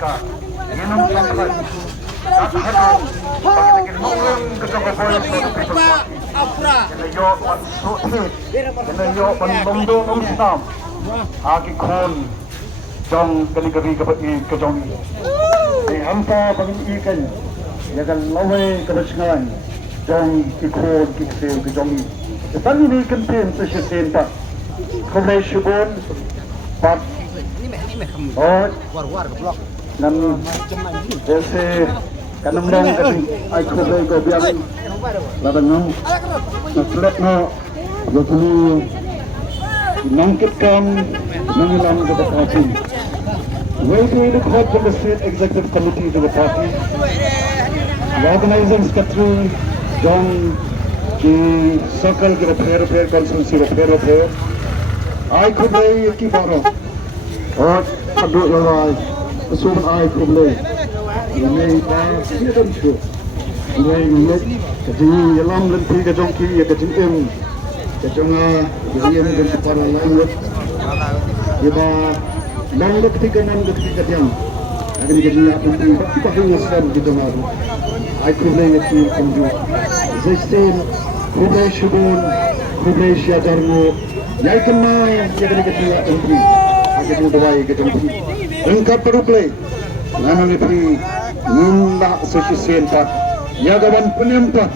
ka inum pangkat at hado pagkikin mo ang kasagaboy sa people kinayo pansuhit kinayo panbongdo ng Islam agi kon jong kaligari kapatid kajong ay hampa pag-iikan yagal laway kabasngan jong ikod kiksil kajong tani ni campaign sa siya pa kumay subon pat oh war blok nam jese kanam long kasi ay kumay ko biang laban no naglet no yokuli nangkitkan nangilang sa party waiting the call from the state executive committee to the party the organizing secretary John the circle के repair consultancy repair I could lay की बारो और अदो लवाई सुबह I could lay ये ये दम शो ये कहीं ये लाम लंपी के जोंकी ये कहीं kecunga jadi yang dari para lain kita langit ketika yang akan dijadikan apa pakai ngasam kita malu I kumlay itu kunju sistem kumlay shubun kumlay syajarmu yang kemai yang dijadikan entry akan dibawai ke jumpi engkau perlu play nama lepi nunda sesisen pat ya gawan penempat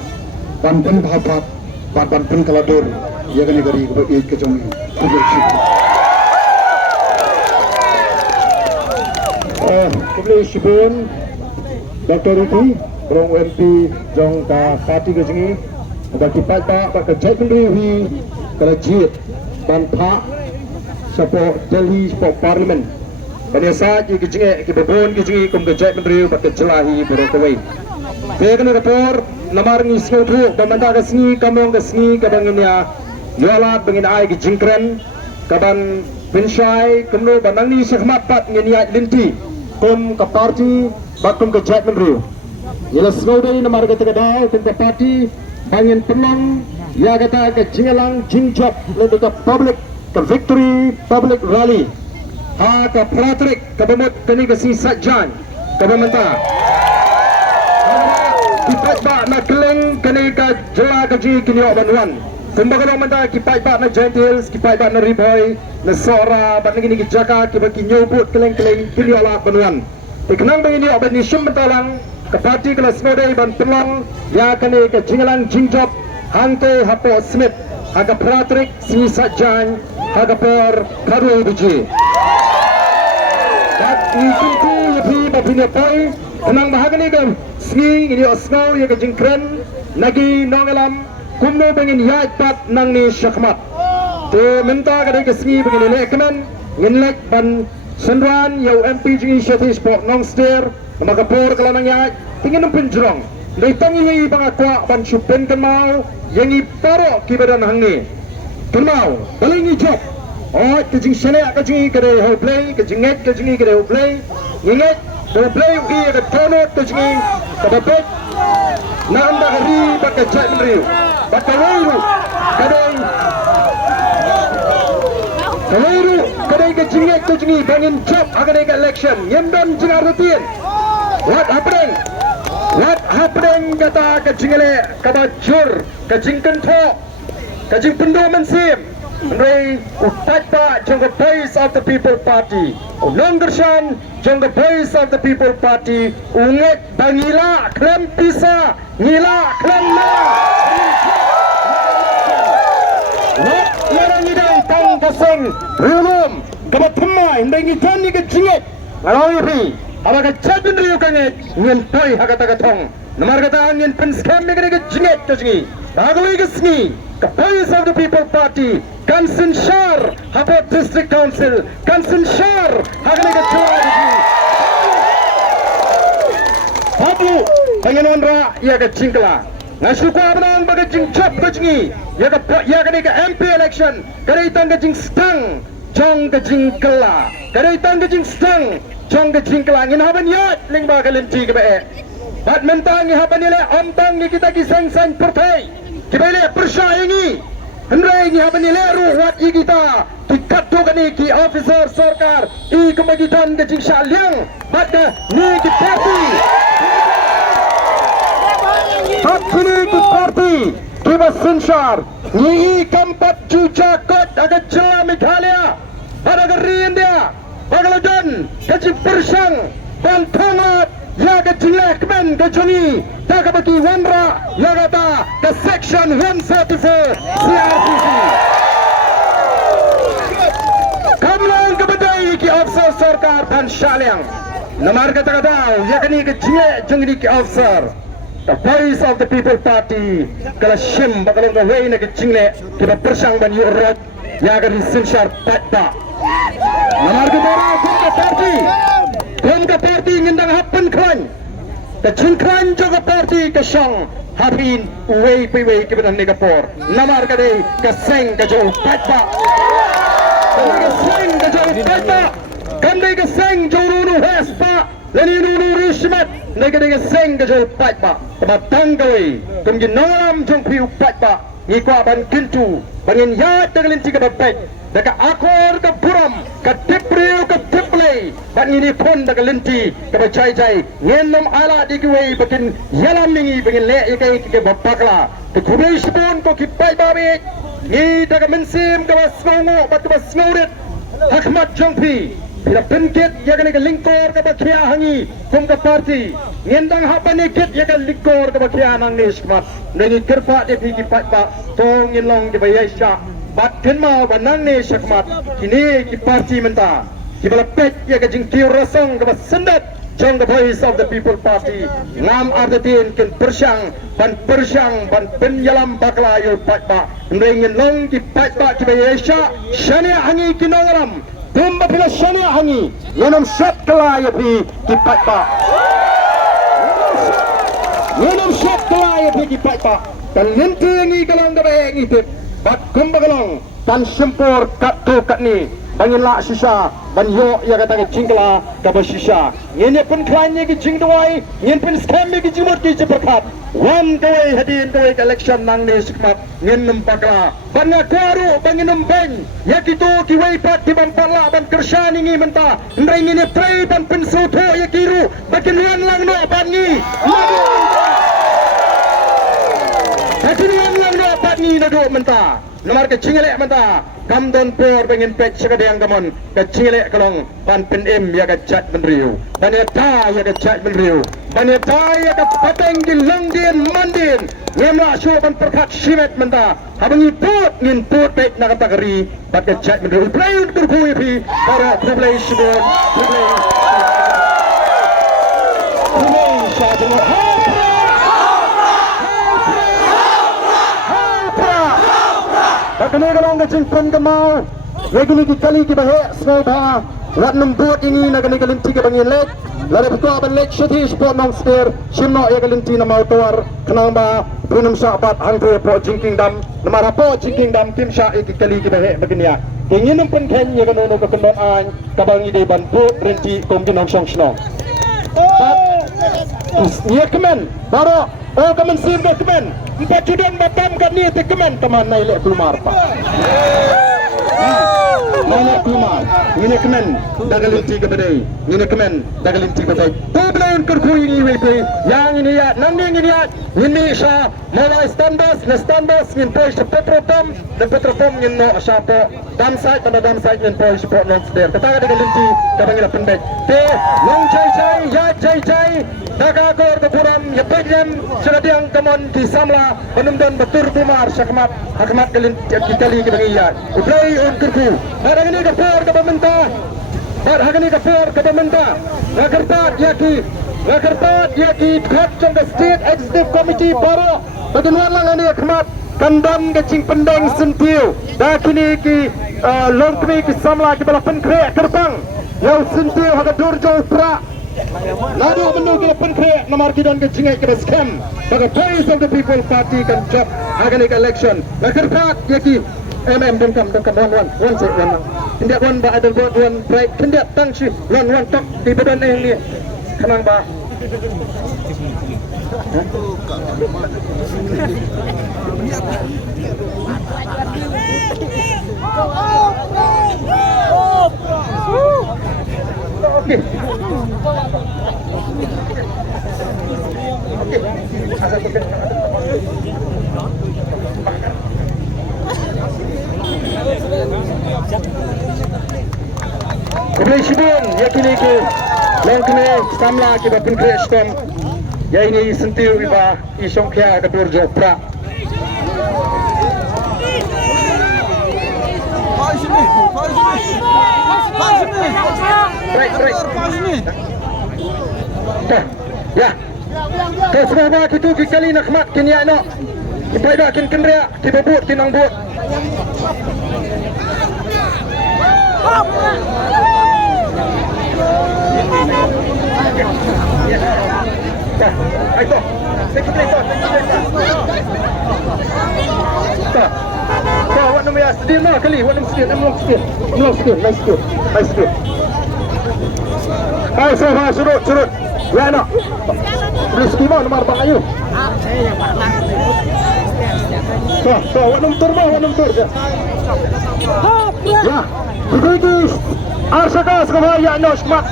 pan bhapat pan kaladur ya kan negeri ke jumpi kumlay shubun Dr. Riki Berong UMP jong ka parti ke sini bagi pak kerja kenduri kalau jit ban pak support Delhi support parlimen pada saat ke sini ke bebon ke sini kum kerja kenduri bagi jelahi berokawai Pekan rapor namar ni semua dan mentah ke sini kamong ke sini kabanginnya yolat bangin ai ke jingkren kaban pensyai kemlo banang ni sekhmat pat ngeniat linti kum ke parti bakum ke kerja kenduri Ia semua nama kata kedai tentang parti banyak pelang ia kata ke jingalang jingjop lalu ke public ke victory public rally ke pratrik ke bemut kini ke si satjan ke bementa kipat bak nak keling kini ke jela ke ji kini obanuan kumbaga orang menta kipat bak nak gentils kipat bak nak riboy nak sora bak nak ke jaka kibat nyobut keling kini olah banuan ikenang begini obat ni syum bentalang ke parti kelas modai ban pelang ya kene ke jingalang jingjop hante hapo smith haga pratrik si satjan haga per karu biji dat itu lebih babine poi tenang bahagani ke sni ini osno ya ke jingkren nagi nongalam kumno bengin ya pat nang ni syakmat te menta ke sni bengin lekmen nginlek ban senran ya MP jingi syati sport nong stair maka por kalau nanya tingin penjerong dari tangi yang pangakwa ban supen kenal yang iparo kibadan hangi kenal balingi job oh kejing sana kejing kere ho play kejinget kejing kere ho play inget ho play ugi ada tonot kejing kadapet nanda hari pakai chat meriu pakai wairu kadai kejinget kejing bangin job agar eka election yemban jingar rutin What happening kata kejingele kabajur kejingken tho kejing pendoman sim Andrei utat pa jong the voice of the people party nonggershan jong the voice of the people party unget bangila klem pisa ngila klem na What larang idang tang kaseng rulum kabatumai ndai ngitan ni kejinget ngalawi pi Apakah jadun riu kanget ngin poi hakata katong namar kata ngin pen scam megere ke jinget ke jingi bagoi ke sngi the voice of the people party Kansen Shar Hapot district council Kansen Shar hakane ke chua Habu pengenuan ra ia ke jingkla ngasukwa benang bagai jingjap ke jingi ia kane ke MP election kare itang ke jing stang jong ke jingkla kare itang ke jing stang Jong ke jingklang in haban yat ling ba kalenti ke bae badminton ni haban ile amtang ni kita ki seng partai ki bele persyaingi hendrai ni haban ile ru wat kita ki katto ke yakni ki officer sarkar I kemagitan ke jing liang maka ni ki parti hakini ki parti kiba sinshar ni kampat juja kot aga jela Meghalaya pada gerin dia bagaladan kecik persang dan thangat ya ke jelek men ke joni tak bagi wanra ya kata ke section 144 CRPC kamlang ke bedai ki officer sarkar dan syaliang namar kata yakni ke jelek jengni ki officer the voice of the people party kala shim bakalong ke way na ke jingle kita persang ban yurot ya ke sinshar patba namar kata Kumka parti ngindang happen kran the chinkran joga parti ke shang hapin way ke benan Singapore namar kade ke seng ke jo patba ke seng ke jo patba kande ke seng jo nu hespa leni nu rishmat negade ke seng ke jo patba batang kawai kum ginam jong piu patba ngikwa ban kintu bangin ya tegalin tiga bapet daka akor ke buram ke tipriu ke tiplay ban ini pun daka linti ke bacai ngenom ala dikwei bakin yalam mingi bangin le ikai ke bapakla ke kubish pun ko kipai babe ni daka mensim ke basngongo batu basngorit hakmat jongpi bila penkit ya kan ke lingkor ke bakia hangi kum ke parti ngendang hapani kit ya kan lingkor ke bakia nang nismat ngi kerpa de pigi patba tong ngilong ke bayasha bat kenma banang ne syakmat kini ki parti menta ki balapet ya ke jingkiu rasong ke sendat jong the voice of the people party ngam ardatin ken persyang ban penyalam bakla yo patba ngin long ki patba ki bayasha shania hangi kinongaram tumba pila shania hangi nganam shat kala ya pi ki patba nganam shat kala ya pi ki patba kan linti ngi kalang gabe ngi tip bat kumbagalong tan sempur kat tu kat ni bangin la sisa ban yo ya kata ke jingla ka basisa ngene pun klanye ki jingdwai ngin pun scam ki jimot ki jeperkat wan kawai hadin kawai election nang ni sikmat ngin nempakla ban ngaru bangin nembeng ya kitu ki wai pat di ban pala ban kersyani ngi menta ndai ngine play ban pensuto ya kiru bakin wan lang no ban ngi Hakiran lang no pat ni na do menta namar ke cingele menta kam don por bengin pet sakadang gamon ke cingele kalong pan penem ya ke chat benriu ban ya ta ya ke chat benriu ban ya ta ya ke pateng di langdin mandin ngemla syo ban perkat simet menta habangi pot ngin pot pet na kategori bat ke chat benriu play untuk kuipi para problem sibon problem satu Kini kalong kecing pun kemau, lagi ni kali kita bahas semua rat nombor ini nak kini kalinti ke bangin lek, lalu betul apa lek syuti sport monster, simno ya kalinti nama tuar kenang ba punum sahabat hangre po jingking dam, nama rapo jingking dam tim sya iki kali kita bahas begini ya, ingin pun ken ya kanono ke kendoan kabangi de bantu berhenti komjinong song snong. Ia kemen, baru kemen sim ke kemen. Empat judang batam kan ni kemen teman naik keluar pak. Naik keluar. Ini kemen dagalinti ke bedai. Ini kemen dagalinti ke bedai. Problem kerkui ini wei. Yang ini ya, nanding ini ya. Ini sah mulai standas in pois petrofom dan petrofom in no siapa. Dam side pada dam side in pois sport non seder. Kata dagalinti kabangila pendek. Te long cai ya cai. Daga kor kepuram ya pejam sedang kemon di samla penumdan betur kumar sakmat hakmat kali kebangian uplay on kurku hari ini kepor ke pemerintah hari ini kepor ke pemerintah ngakerpat yaki khot trong the state executive committee baru bagaimana lang ini hakmat kandam kecing pendeng sentiu dah kini ki long kini ki samla ki bala penkre terbang yau sentiu haga durjo pra lalu menunggu kita penkre nomor kidan ke jingai ke scam bagi voice of the people party kan job akan election ngakerpat yaki dengkam one set one tindak one ba ada buat one break tindak tang si one tok di badan ini kenang ba Kemudian Shibun, yakini ke Longkene Samla ke Bapun Kreshkom, ya ini sentiu iba Isongkya Ketur Jopra. Break. Ya. Semua kita kali nak mat kini ano. Kita dah kin kenria, kita buat tinang buat. Ayo. Awak nama ya sedih mah kali, awak nama sedih, nice good. Ayo sama surut. Ya nak. Rizki mah nomor bang ayo. Saya yang partner. So, awak nom tur je. Ya, begini. Arsakas kembali ya no smart.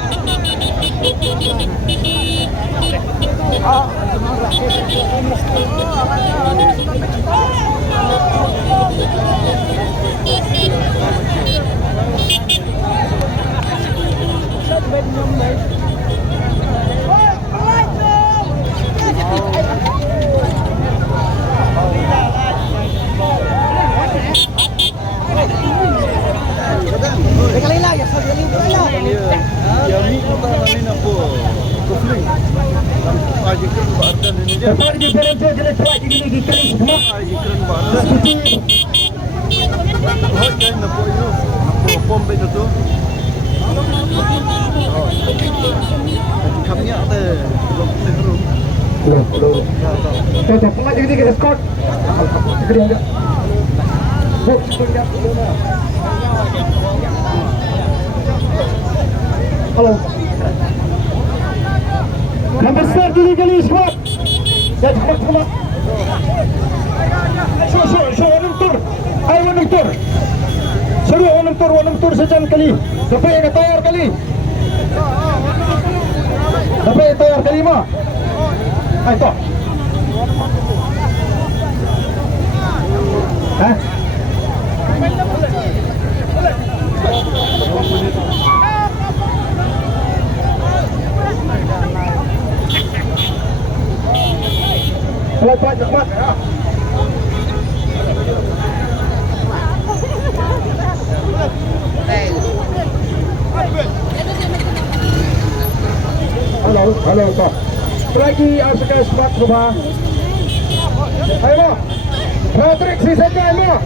Dapat diferensi jenis pelajar ini di kali semua. Dapat pelajar ini kita skor. Halo. Nomor besar kali squad. Dan cepat. So, wanam tur. Seru wanam tur sejam kali. Sampai yang tayar kali. Mah. Ayo. Hah? Cepat cepat. Halo Pak. Lagi Arsakas Pak Subha. Ayo. Patrick si saja mo.